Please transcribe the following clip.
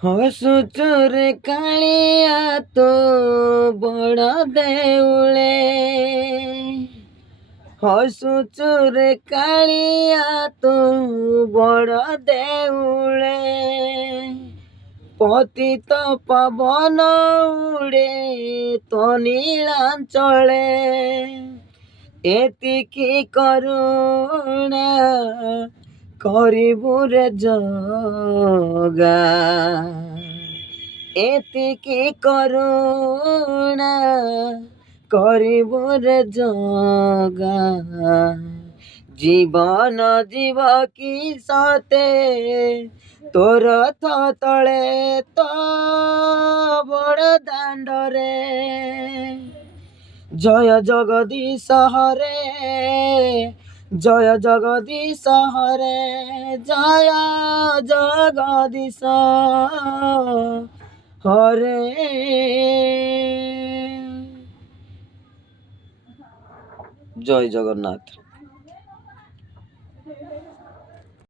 ହସୁଚୁରେ କାଳିଆ ତୋ ବଡ଼ ଦେଉଳେ, ହସୁଚୁରେ କାଳିଆ ତୋ ବଡ଼ ଦେଉଳେ। ପତିତ ପବନ ଉଡ଼େ ତୋ ନୀଳାଞ୍ଚଳେ, ଏତିକି କରୁଣା କରିବୁ ରେ ଜଗା, ଏତିକି କରୁଣା କରିବୁ ରେ ଜଗା। ଜୀବନ ଯିବ କି ସତେ ତୋର ତଳେ ତୋ ବଡ଼ ଦାଣ୍ଡରେ। জয় জগদীশ হরে, জয় জগদীশ হরে, জয় জগদীশ হরে। জয় জগন্নাথ।